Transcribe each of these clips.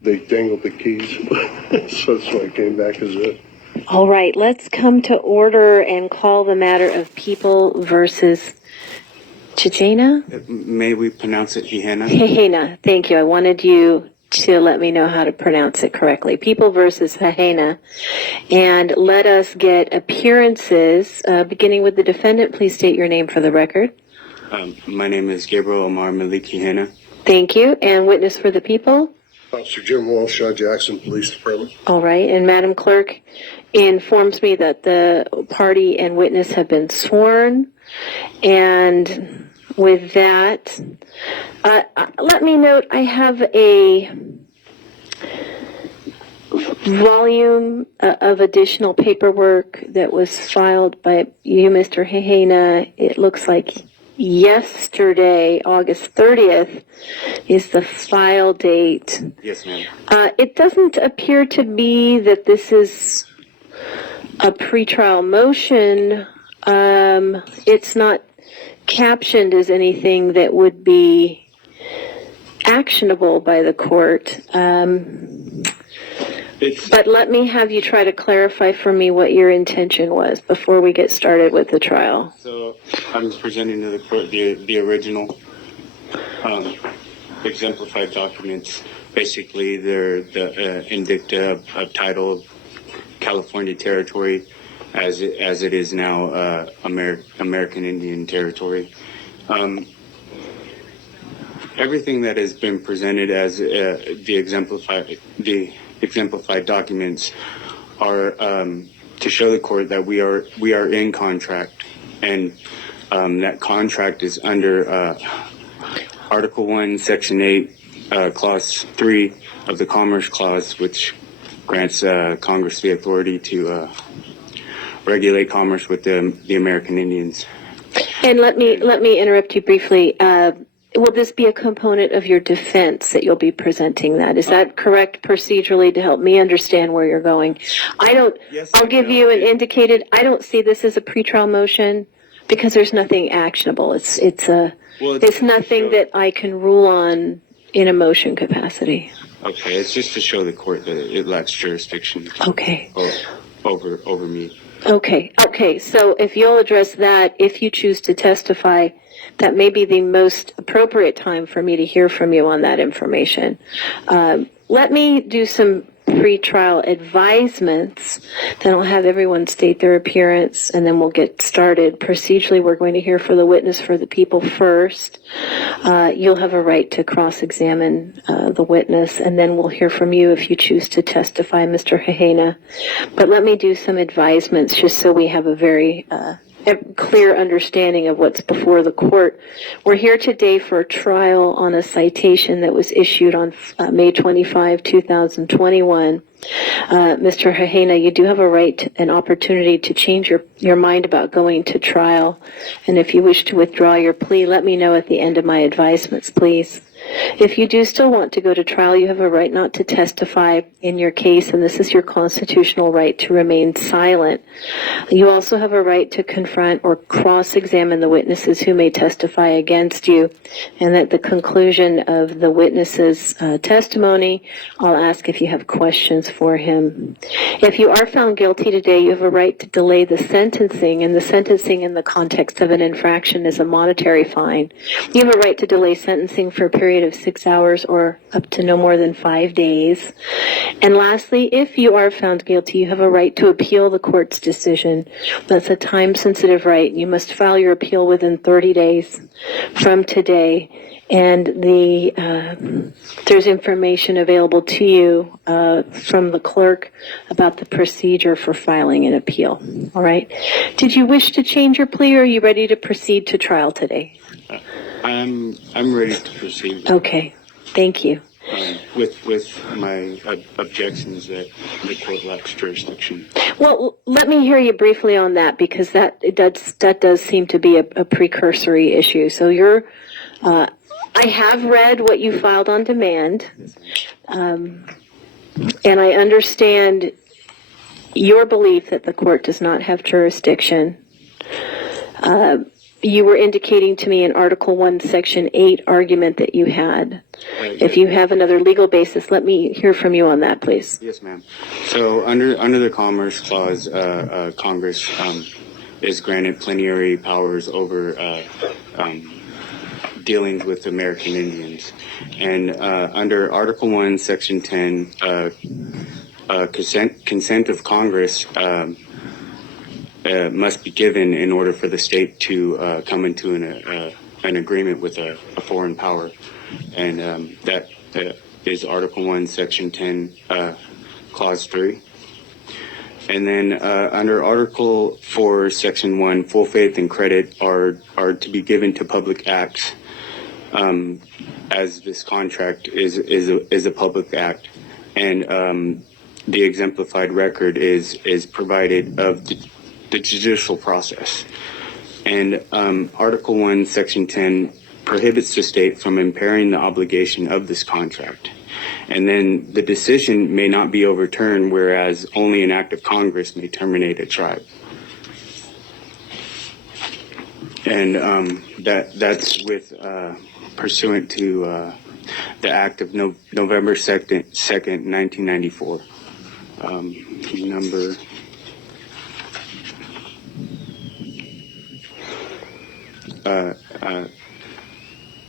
They dangled the keys, so that's why I came back as a... All right, let's come to order and call the matter of People versus Chechena? May we pronounce it Hihena? Hehena, thank you. I wanted you to let me know how to pronounce it correctly. People versus Hehena. And let us get appearances, beginning with the defendant. Please state your name for the record. My name is Gabriel Omar Malik Hihena. Thank you. And witness for the people? Officer Jim Walsh, Jackson Police Department. All right. And Madam Clerk informs me that the party and witness have been sworn. And with that, let me note I have a volume of additional paperwork that was filed by you, Mr. Hehena. It looks like yesterday, August 30th, is the file date. Yes, ma'am. It doesn't appear to be that this is a pretrial motion. It's not captioned as anything that would be actionable by the court. But let me have you try to clarify for me what your intention was before we get started with the trial. So I'm presenting to the court the original exemplified documents. Basically, they're the indicta of title of California territory as it is now American Indian territory. Everything that has been presented as the exemplified documents are to show the court that we are in contract, and that contract is under Article 1, Section 8, Clause 3 of the Commerce Clause, which grants Congress the authority to regulate commerce with the American Indians. And let me interrupt you briefly. Will this be a component of your defense that you'll be presenting that? Is that correct procedurally to help me understand where you're going? I'll give you an indicated, I don't see this as a pretrial motion because there's nothing actionable. It's nothing that I can rule on in a motion capacity. Okay, it's just to show the court that it lacks jurisdiction. Okay. Over me. Okay. So if you'll address that, if you choose to testify, that may be the most appropriate time for me to hear from you on that information. Let me do some pre-trial advisements, then I'll have everyone state their appearance, and then we'll get started. Procedurally, we're going to hear for the witness for the people first. You'll have a right to cross-examine the witness, and then we'll hear from you if you choose to testify, Mr. Hehena. But let me do some advisements just so we have a very clear understanding of what's before the court. We're here today for a trial on a citation that was issued on May 25, 2021. Mr. Hehena, you do have a right, an opportunity to change your mind about going to trial. And if you wish to withdraw your plea, let me know at the end of my advisements, please. If you do still want to go to trial, you have a right not to testify in your case, and this is your constitutional right to remain silent. You also have a right to confront or cross-examine the witnesses who may testify against you, and at the conclusion of the witness's testimony, I'll ask if you have questions for him. If you are found guilty today, you have a right to delay the sentencing, and the sentencing in the context of an infraction is a monetary fine. You have a right to delay sentencing for a period of 6 hours or up to no more than 5 days. And lastly, if you are found guilty, you have a right to appeal the court's decision. That's a time-sensitive right. You must file your appeal within 30 days from today. And there's information available to you from the clerk about the procedure for filing an appeal. All right. Did you wish to change your plea, or are you ready to proceed to trial today? I'm ready to proceed. Okay, thank you. With my objections that the court lacks jurisdiction. Well, let me hear you briefly on that, because that does seem to be a precursory issue. So I have read what you filed on demand, and I understand your belief that the court does not have jurisdiction. you were indicating to me in Article 1, Section 8 argument that you had. If you have another legal basis, let me hear from you on that, please. Yes, ma'am. So under the Commerce Clause, Congress is granted plenary powers over dealings with American Indians. And under Article 1, Section 10, consent of Congress must be given in order for the state to come into an agreement with a foreign power. And that is Article 1, Section 10, Clause 3. And then under Article 4, Section 1, full faith and credit are to be given to public acts, as this contract is a public act. And the exemplified record is provided of the judicial process. And Article 1, Section 10 prohibits the state from impairing the obligation of this contract. And then the decision may not be overturned, whereas only an act of Congress may terminate a tribe. And that's with pursuant to the Act of November 2nd, 1994. Number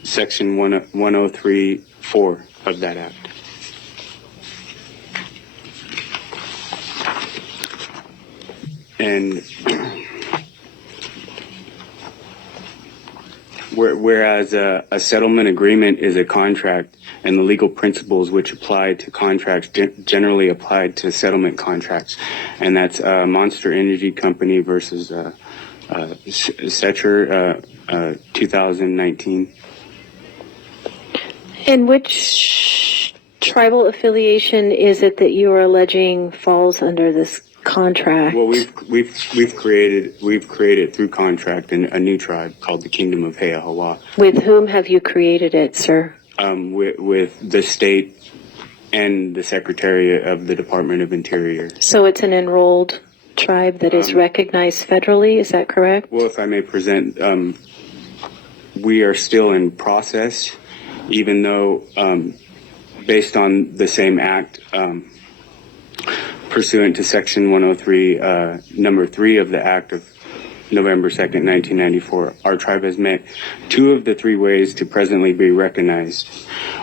Section 103(4) of that act. And whereas a settlement agreement is a contract, and the legal principles which apply to contracts generally applied to settlement contracts, and that's Monster Energy Company versus Setcher, 2019. And which tribal affiliation is it that you are alleging falls under this contract? Well, we've created through contract a new tribe called the Kingdom of Heahawa. With whom have you created it, sir? With the state and the Secretary of the Department of Interior. So it's an enrolled tribe that is recognized federally, is that correct? Well, if I may present, we are still in process, even though based on the same act, pursuant to Section 103, number 3 of the Act of November 2nd, 1994, our tribe has met 2 of the 3 ways to presently be recognized.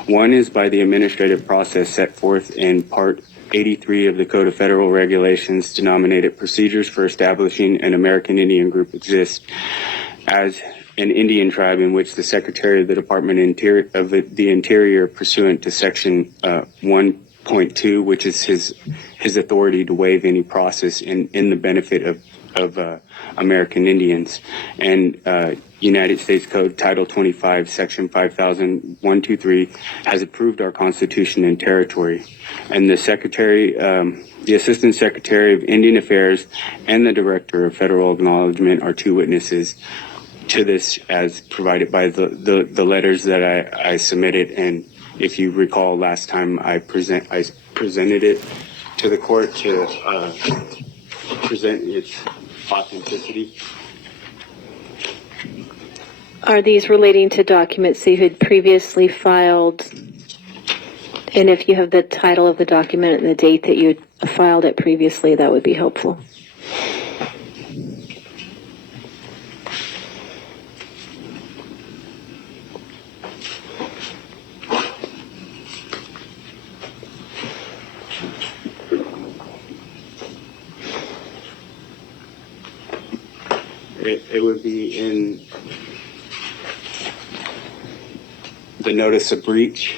One is by the administrative process set forth in Part 83 of the Code of Federal Regulations, denominated Procedures for Establishing an American Indian Group exist as an Indian tribe in which the Secretary of the Department of the Interior, pursuant to Section 1.2, which is his authority to waive any process in the benefit of American Indians, and United States Code Title 25, Section 500123 has approved our Constitution and territory. And the Secretary, the Assistant Secretary of Indian Affairs and the Director of Federal Acknowledgement are 2 witnesses to this, as provided by the letters that I submitted. And if you recall, last time I presented it to the court to present its authenticity. Are these relating to documents that you had previously filed? And if you have the title of the document and the date that you had filed it previously, that would be helpful. It would be in the notice of breach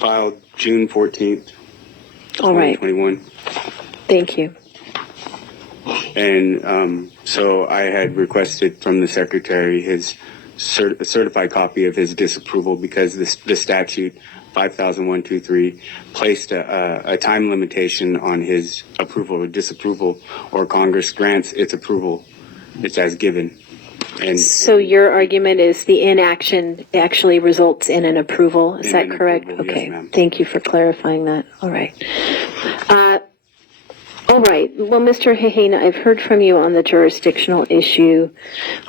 filed June 14th, All right. 2021. Thank you. And so I had requested from the Secretary his certified copy of his disapproval, because the statute 500123 placed a time limitation on his approval or disapproval, or Congress grants its approval. It's as given. And So your argument is the inaction actually results in an approval. Is that correct? approval, yes, Okay. ma'am. Thank you for clarifying that. All right. All right. Well, Mr. Hehena, I've heard from you on the jurisdictional issue.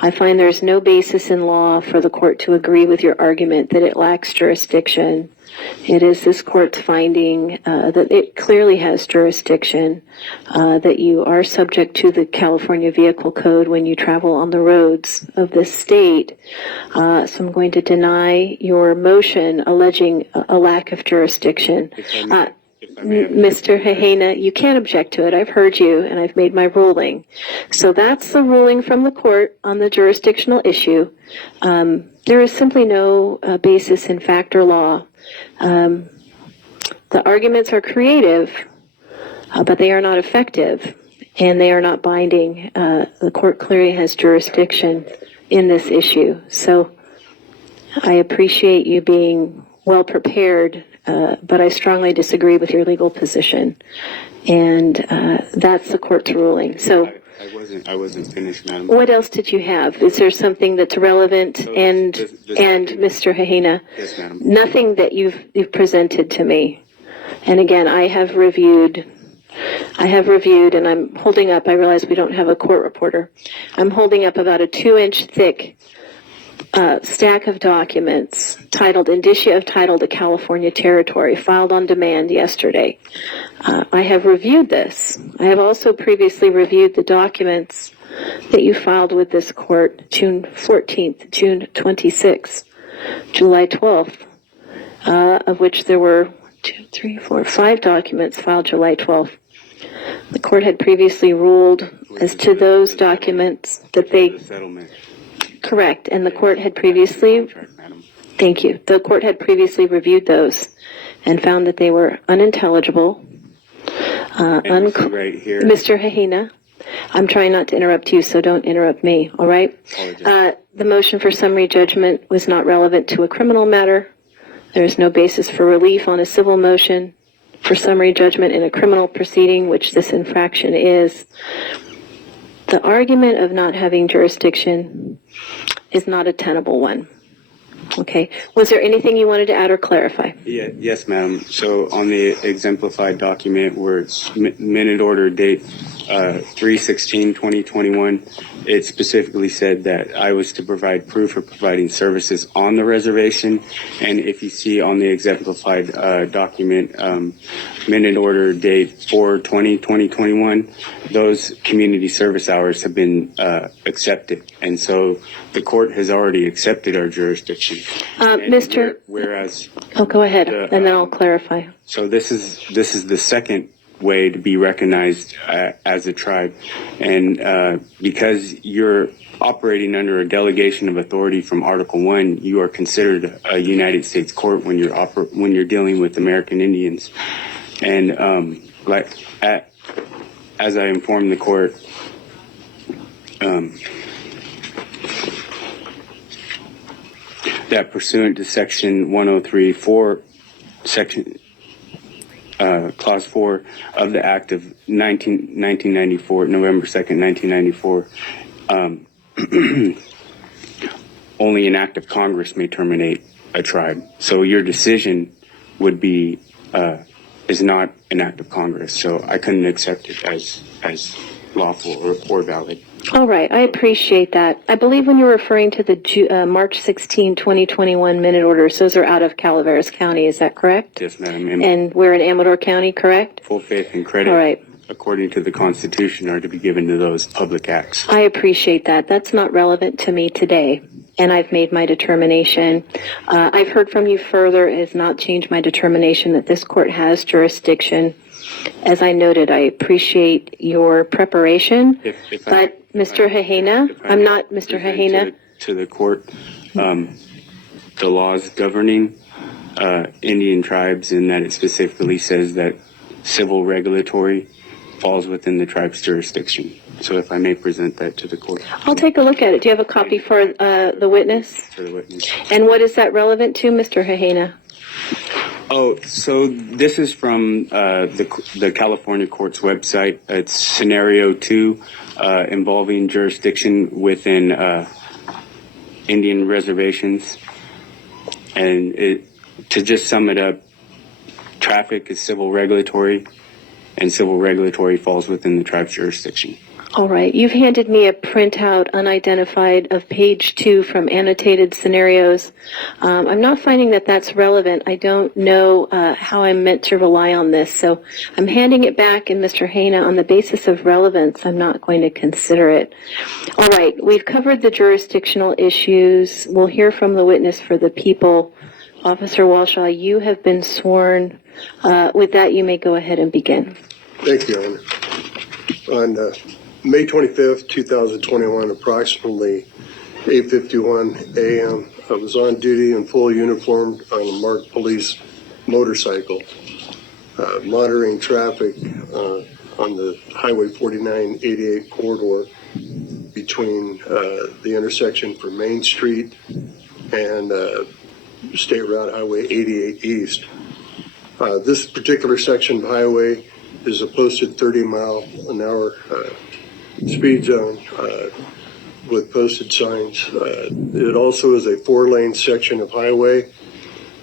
I find there's no basis in law for the court to agree with your argument that it lacks jurisdiction. It is this court's finding that it clearly has jurisdiction, that you are subject to the California Vehicle Code when you travel on the roads of this state. So I'm going to deny your motion alleging a lack of jurisdiction. Mr. Hehena, you can't object to it. I've heard you, and I've made my ruling. So that's the ruling from the court on the jurisdictional issue. There is simply no basis in fact or law. The arguments are creative, but they are not effective, and they are not binding. The court clearly has jurisdiction in this issue. So I appreciate you being well prepared, but I strongly disagree with your legal position, and that's the court's ruling. So I wasn't finished, madam. what else did you have? Is there something that's relevant? And Mr. Hehena, Yes, madam. nothing that you've presented to me. And again, I have reviewed, and I'm holding up. I realize we don't have a court reporter. I'm holding up about a 2-inch thick stack of documents titled Indicia of Title to California Territory, filed on demand yesterday. I have reviewed this. I have also previously reviewed the documents that you filed with this court June 14th, June 26th, July 12th, of which there were 5 documents filed July 12th. The court had previously ruled as to those documents that they... Settlement. Correct, and the court had previously... Thank you. The court had previously reviewed those and found that they were unintelligible. Right here. Mr. Hehena, I'm trying not to interrupt you, so don't interrupt me, all right? The motion for summary judgment was not relevant to a criminal matter. There is no basis for relief on a civil motion for summary judgment in a criminal proceeding, which this infraction is. The argument of not having jurisdiction is not a tenable one. Okay. Was there anything you wanted to add or clarify? Yes, madam. So on the exemplified document where it's minute order date 3/16/2021, it specifically said that I was to provide proof of providing services on the reservation. And if you see on the exemplified document, minute order date 4/20/2021, those community service hours have been accepted. And so the court has already accepted our jurisdiction. Whereas... Oh, go ahead, and then I'll clarify. So this is the second way to be recognized as a tribe, and because you're operating under a delegation of authority from Article 1, you are considered a United States court when you're dealing with American Indians. And as I informed the court, that pursuant to Section 103.4, Section Clause 4 of the Act of 1994, November 2nd, 1994, only an act of Congress may terminate a tribe. So your decision would be is not an act of Congress. So I couldn't accept it as lawful or valid. All right, I appreciate that. I believe when you're referring to the March 16, 2021 minute orders, those are out of Calaveras County, is that correct? Yes, madam. And we're in Amador County, correct? Full faith and credit, all right, according to the Constitution, are to be given to those public acts. I appreciate that. That's not relevant to me today, and I've made my determination. I've heard from you further. It has not changed my determination that this court has jurisdiction. As I noted, I appreciate your preparation, but Mr. Hehena, I'm not Mr. Hehena. To the court, the laws governing Indian tribes, in that it specifically says that civil regulatory falls within the tribe's jurisdiction. So if I may present that to the court. I'll take a look at it. Do you have a copy for the witness? For the witness. And what is that relevant to, Mr. Hehena? Oh, so this is from the California court's website. It's scenario 2 involving jurisdiction within Indian reservations. And to just sum it up, traffic is civil regulatory, and civil regulatory falls within the tribe's jurisdiction. All right. You've handed me a printout, unidentified, of page 2 from annotated scenarios. I'm not finding that that's relevant. I don't know how I'm meant to rely on this. So I'm handing it back, and Mr. Hayna, on the basis of relevance, I'm not going to consider it. All right. We've covered the jurisdictional issues. We'll hear from the witness for the people. Officer Walshaw, you have been sworn. With that, you may go ahead and begin. Thank you, Your Honor. On May 25th, 2021, approximately 8:51 a.m., I was on duty in full uniform on a marked police motorcycle, monitoring traffic on the Highway 4988 corridor between the intersection for Main Street and State Route Highway 88 East. This particular section of highway is a posted 30-mile-an-hour speed zone with posted signs. It also is a 4-lane section of highway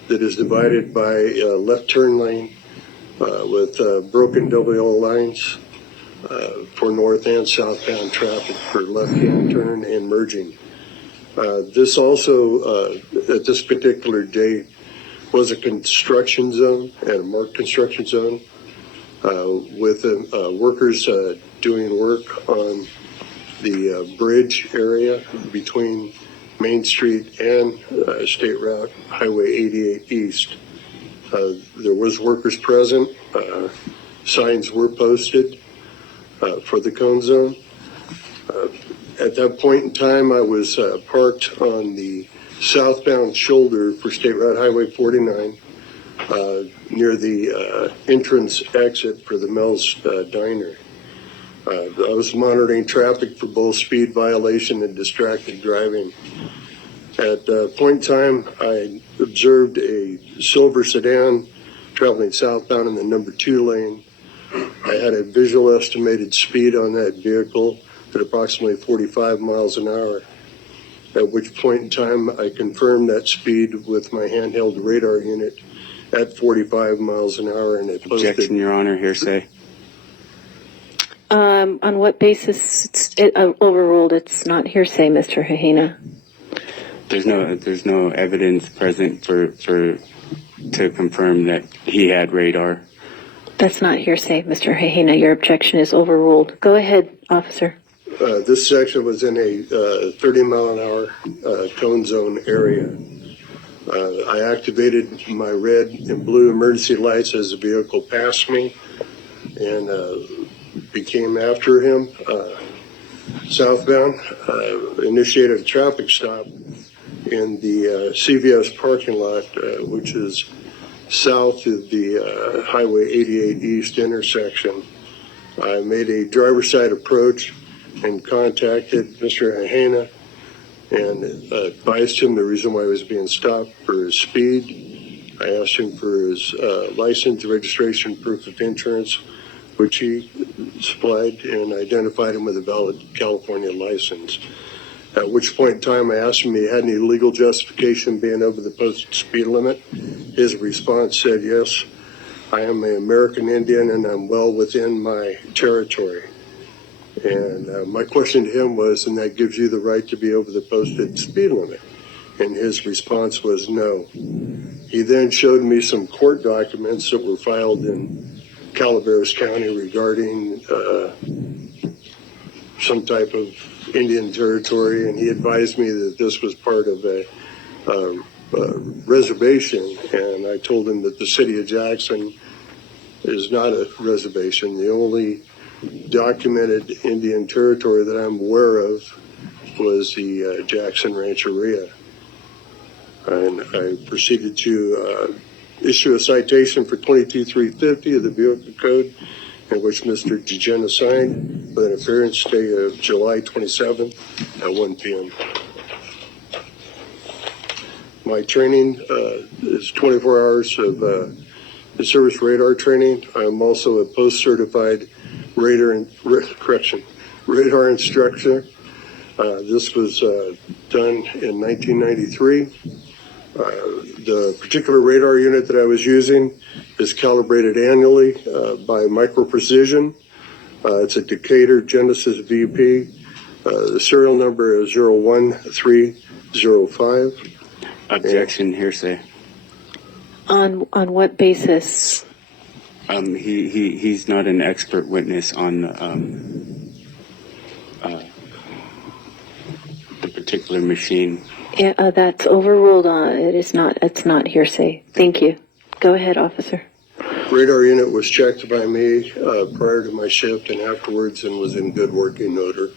that is divided by a left turn lane with broken double lines for north and southbound traffic for left-hand turn and merging. This also, at this particular date, was a construction zone and a marked construction zone with workers doing work on the bridge area between Main Street and State Route Highway 88 East. There was workers present. Signs were posted for the cone zone. At that point in time, I was parked on the southbound shoulder for State Route Highway 49 near the entrance exit for the Mel's Diner. I was monitoring traffic for both speed violation and distracted driving. At a point in time, I observed a silver sedan traveling southbound in the number 2 lane. I had a visual estimated speed on that vehicle at approximately 45 miles an hour, at which point in time I confirmed that speed with my handheld radar unit at 45 miles an hour, and it posted. Objection, Your Honor, hearsay. On what basis it's overruled? It's not hearsay, Mr. Hahina. There's no evidence present to confirm that he had radar. That's not hearsay, Mr. Hahina. Your objection is overruled. Go ahead, officer. This section was in a 30-mile-an-hour cone zone area. I activated my red and blue emergency lights as the vehicle passed me and became after him southbound. Initiated a traffic stop in the CVS parking lot, which is south of the Highway 88 East intersection. I made a driver's side approach and contacted Mr. Hahina and advised him the reason why he was being stopped for his speed. I asked him for his license, registration, proof of insurance, which he supplied, and identified him with a valid California license. At which point in time I asked him if he had any legal justification being over the posted speed limit. His response said, yes, I am an American Indian and I'm well within my territory. And my question to him was, and that gives you the right to be over the posted speed limit? And his response was no. He then showed me some court documents that were filed in Calaveras County regarding some type of Indian territory, and he advised me that this was part of a reservation, and I told him that the city of Jackson is not a reservation. The only documented Indian territory that I'm aware of was the Jackson Rancheria. And I proceeded to issue a citation for 22-350 of the Vehicle Code, in which Mr. DeGena signed with an appearance date of July 27th at 1 p.m. My training is 24 hours of service radar training. I'm also a post-certified radar instructor. This was done in 1993. The particular radar unit that I was using is calibrated annually by Micro Precision. It's a Decatur Genesis VP. The serial number is 01305. Objection, hearsay. On what basis? He's not an expert witness on the particular machine. Yeah, that's overruled. It's not hearsay. Thank you. Go ahead, officer. Radar unit was checked by me prior to my shift and afterwards and was in good working order.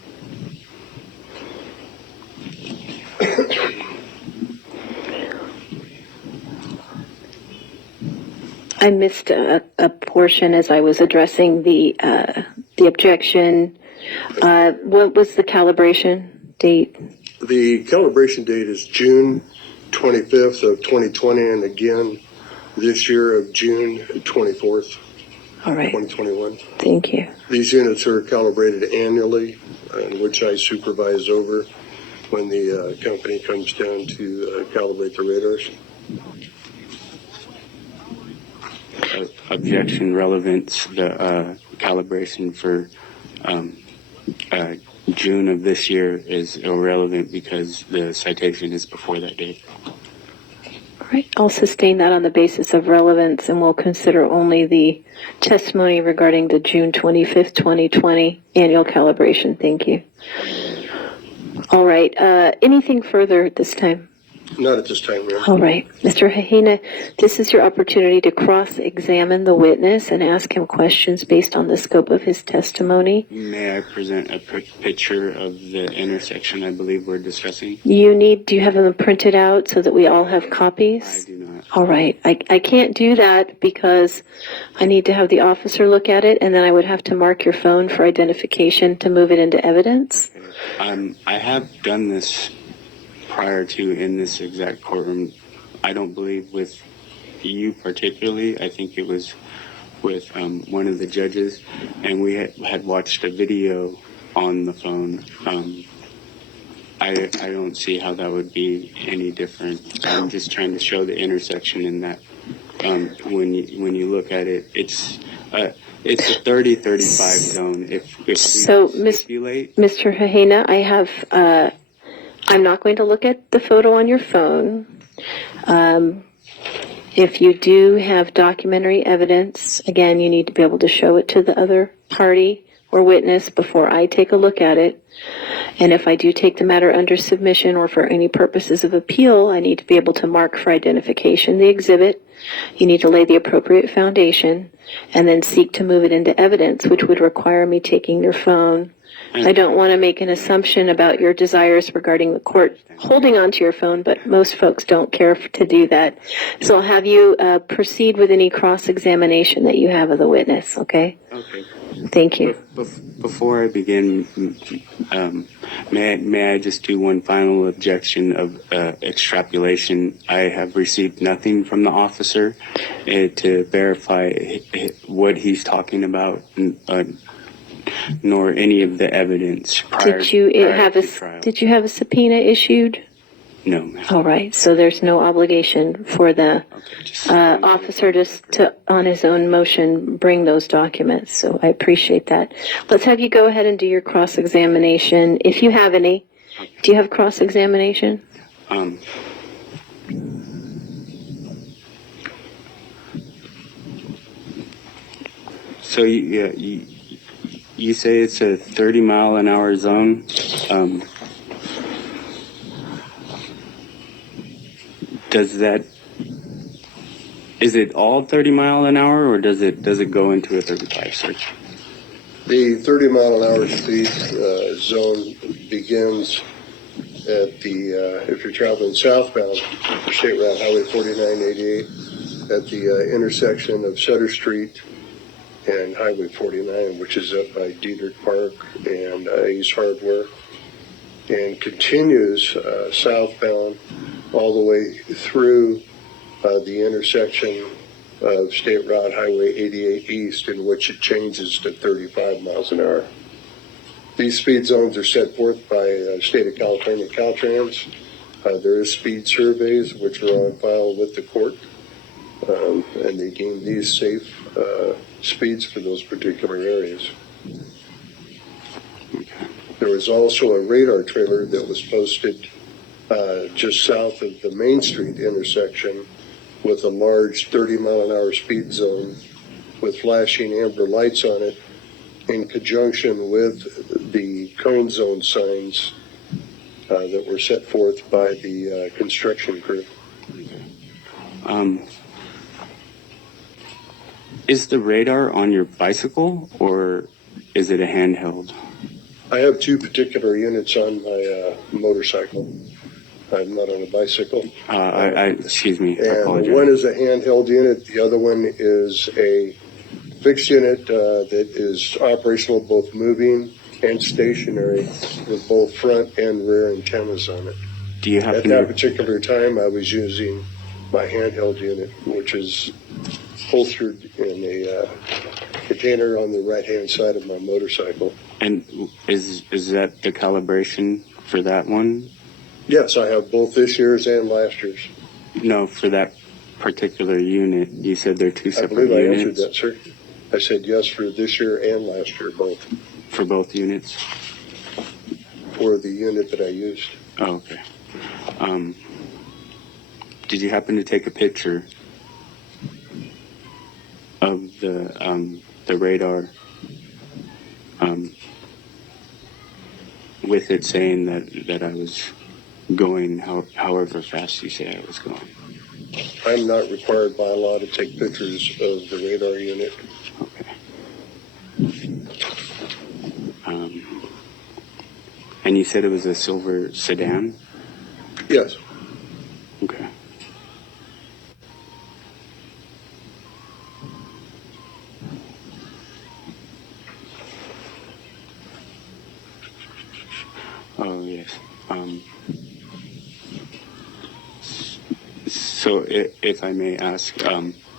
I missed a portion as I was addressing the objection. What was the calibration date? The calibration date is June 25th of 2020 and again this year of June 24th, All right. 2021. Thank you. These units are calibrated annually, in which I supervise over when the company comes down to calibrate the radars. Objection, relevance, the calibration for June of this year is irrelevant because the citation is before that date. All right. I'll sustain that on the basis of relevance, and we'll consider only the testimony regarding the June 25th, 2020 annual calibration. Thank you. All right. Anything further at this time? Not at this time, ma'am. All right. Mr. Hahina, this is your opportunity to cross-examine the witness and ask him questions based on the scope of his testimony. May I present a picture of the intersection I believe we're discussing? Do you have them printed out so that we all have copies? I do not. All right. I can't do that because I need to have the officer look at it, and then I would have to mark your phone for identification to move it into evidence. Okay. I have done this prior to in this exact courtroom. I don't believe with you particularly. I think it was with one of the judges, and we had watched a video on the phone. I don't see how that would be any different. I'm just trying to show the intersection in that when you look at it, it's a 30-35 zone. If So, Mr. Hahina, I have. I'm not going to look at the photo on your phone. If you do have documentary evidence, again, you need to be able to show it to the other party or witness before I take a look at it. And if I do take the matter under submission or for any purposes of appeal, I need to be able to mark for identification the exhibit. You need to lay the appropriate foundation and then seek to move it into evidence, which would require me taking your phone. I don't want to make an assumption about your desires regarding the court holding onto your phone, but most folks don't care to do that. So I'll have you proceed with any cross-examination that you have of the witness, okay? Okay. Thank you. Before I begin, may I just do one final objection of extrapolation? I have received nothing from the officer to verify what he's talking about, nor any of the evidence prior Did you to trial. Did you have a subpoena issued? No, ma'am. All right, so there's no obligation for the officer to, on his own motion, bring those documents. So I appreciate that. Let's have you go ahead and do your cross-examination, if you have any. Do you have cross-examination? So you say it's a 30-mile-an-hour zone. Is it all 30 mile an hour, or does it go into a 35 search? The 30-mile-an-hour speed zone begins at if you're traveling southbound, State Route Highway 4988, at the intersection of Sutter Street and Highway 49, which is up by Diedrich Park and Ace Hardware, and continues southbound all the way through the intersection of State Route Highway 88 East, in which it changes to 35 miles an hour. These speed zones are set forth by State of California Caltrans. There is speed surveys which are on file with the court, and they deem these safe speeds for those particular areas. There was also a radar trailer that was posted just south of the Main Street intersection with a large 30-mile-an-hour speed zone with flashing amber lights on it in conjunction with the cone zone signs that were set forth by the construction crew. Is the radar on your bicycle or is it a handheld? I have two particular units on my motorcycle. I'm not on a bicycle. Excuse me, I And apologize. one is a handheld unit. The other one is a fixed unit that is operational, both moving and stationary, with both front and rear antennas on it. Do you At happen that to, particular time, I was using my handheld unit, which is holstered in a container on the right-hand side of my motorcycle. and is that the calibration for that one? Yes, I have both this year's and last year's. No, for that particular unit. You said they're two I separate believe I answered units that, sir. I said yes for this year and last year, both, for both units. for the unit that I used. Oh, okay. Did you happen to take a picture of the radar with it saying that I was going however fast you say I was going? I'm not required by law to take pictures of the radar unit. Okay. And you said it was a silver sedan? Yes. Okay. Oh, yes. So if I may ask,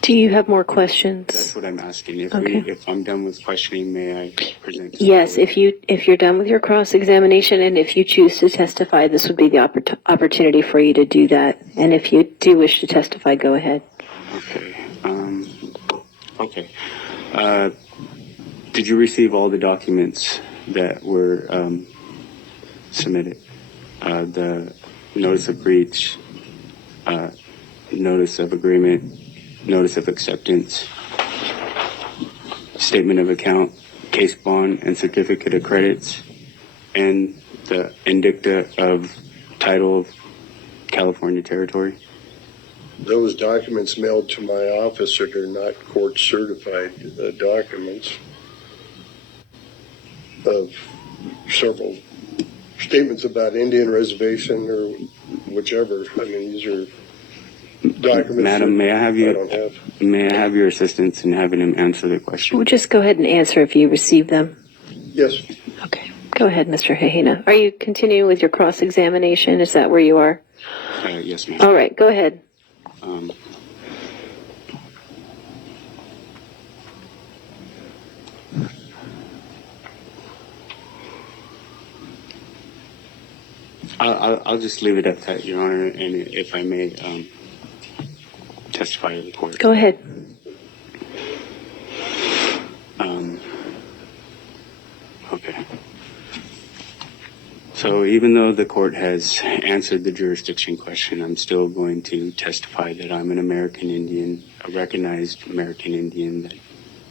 Do you have more questions? that's what I'm asking. Okay. If I'm done with questioning, may I present? to the Yes, court? if you're done with your cross-examination and if you choose to testify, this would be the opportunity for you to do that. And if you do wish to testify, go ahead. Okay. Okay. Did you receive all the documents that were submitted? The notice of breach, notice of agreement, notice of acceptance, statement of account, case bond, and certificate of credits, and the indicta of title of California territory? Those documents mailed to my office are not court-certified documents of several statements about Indian reservation or whichever. I mean, these are documents. Madam, may I have you? I don't have. May I have your assistance in having him answer the question? Well, just go ahead and answer if you receive them. Yes. Okay. Go ahead, Mr. Hahina. Are you continuing with your cross-examination? Is that where you are? Yes, ma'am. All right, go ahead. I'll just leave it at that, Your Honor, and if I may testify to the court. Go ahead. Okay. So even though the court has answered the jurisdiction question, I'm still going to testify that I'm an American Indian, a recognized American Indian that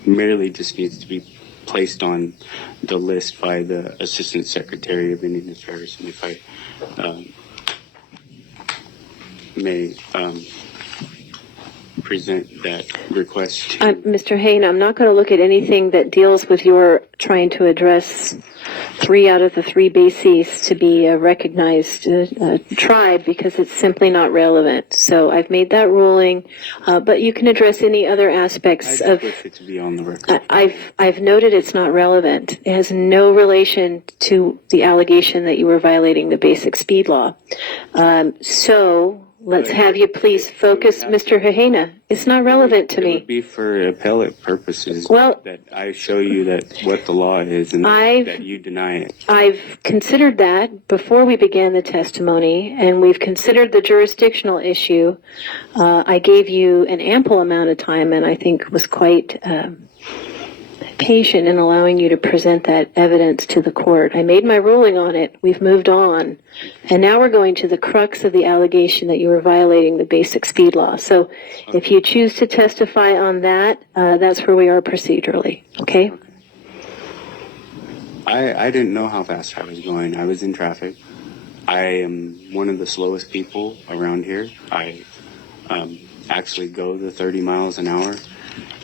merely just needs to be placed on the list by the Assistant Secretary of Indian Affairs. And if I may present that request to... Mr. Hain, I'm not going to look at anything that deals with your trying to address 3 out of the 3 bases to be a recognized tribe because it's simply not relevant. So I've made that ruling, but you can address any other aspects I of... just wish it to be on the record. I've noted it's not relevant. It has no relation to the allegation that you were violating the basic speed law. So let's have you please focus, Mr. Hahena. It's not relevant to It would me. be for appellate purposes. Well- that I show you that what the law is and that you deny it. I've considered that before we began the testimony, and we've considered the jurisdictional issue. I gave you an ample amount of time, and I think was quite patient in allowing you to present that evidence to the court. I made my ruling on it. We've moved on. And now we're going to the crux of the allegation that you were violating the basic speed law. So if you choose to testify on that, that's where we are procedurally. Okay? I didn't know how fast I was going. I was in traffic. I am one of the slowest people around here. I actually go the 30 miles an hour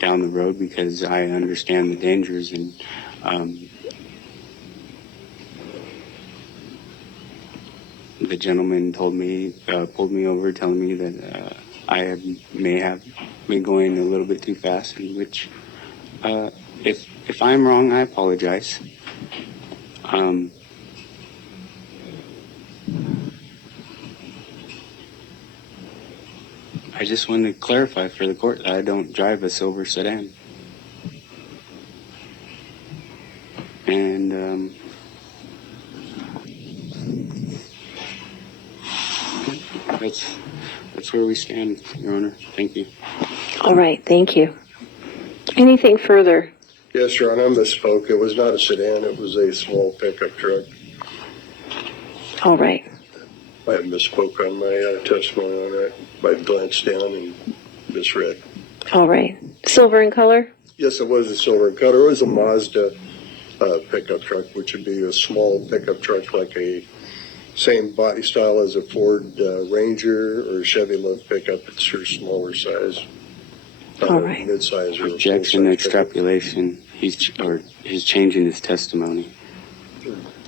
down the road because I understand the dangers, and the gentleman pulled me over, telling me that I may have been going a little bit too fast, in which if I'm wrong, I apologize. I just want to clarify for the court that I don't drive a silver sedan. And that's where we stand, Your Honor. Thank you. All right. Thank you. Anything further? Yes, Your Honor, I misspoke. It was not a sedan. It was a small pickup truck. All right. I misspoke on my testimony on that. I glanced down and misread. All right. Silver in color? Yes, it was a silver in color. It was a Mazda pickup truck, which would be a small pickup truck, like a same body style as a Ford Ranger or Chevy Lift pickup. It's your smaller size. All right. Mid-size or Objection, full-size extrapolation. He's changing his testimony.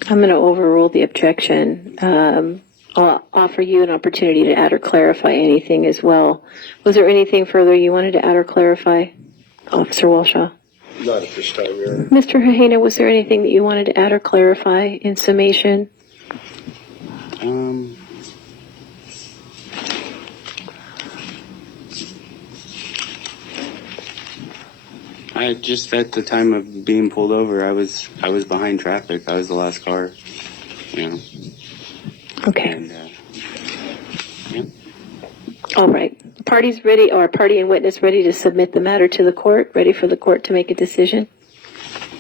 I'm going to overrule the objection. I'll offer you an opportunity to add or clarify anything as well. Was there anything further you wanted to add or clarify, Officer Walshaw? pickup. Not at this time, Your Honor. Mr. Hahena, was there anything that you wanted to add or clarify in summation? I just at the time of being pulled over, I was behind traffic. I was the last car, you know. Okay. And yeah. All right. Party's ready, or party and witness ready to submit the matter to the court, ready for the court to make a decision?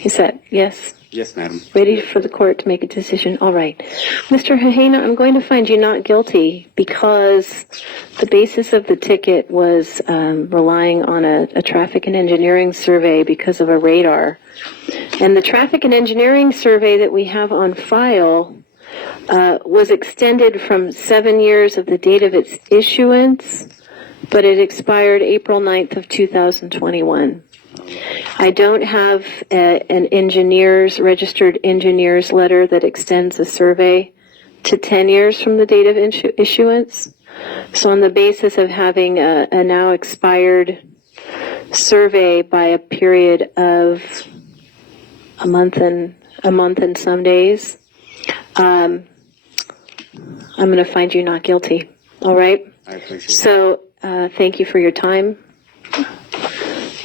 Is that yes? Yes, madam. Ready for the court to make a decision? All right. Mr. Hahena, I'm going to find you not guilty because the basis of the ticket was relying on a traffic and engineering survey because of a radar. And the traffic and engineering survey that we have on file was extended from 7 years of the date of its issuance, but it expired April 9th of 2021. I don't have an registered engineer's letter that extends a survey to 10 years from the date of issuance. So on the basis of having a now expired survey by a period of a month and some days, I'm going to find you not guilty. All right? I appreciate it. So thank you for your time.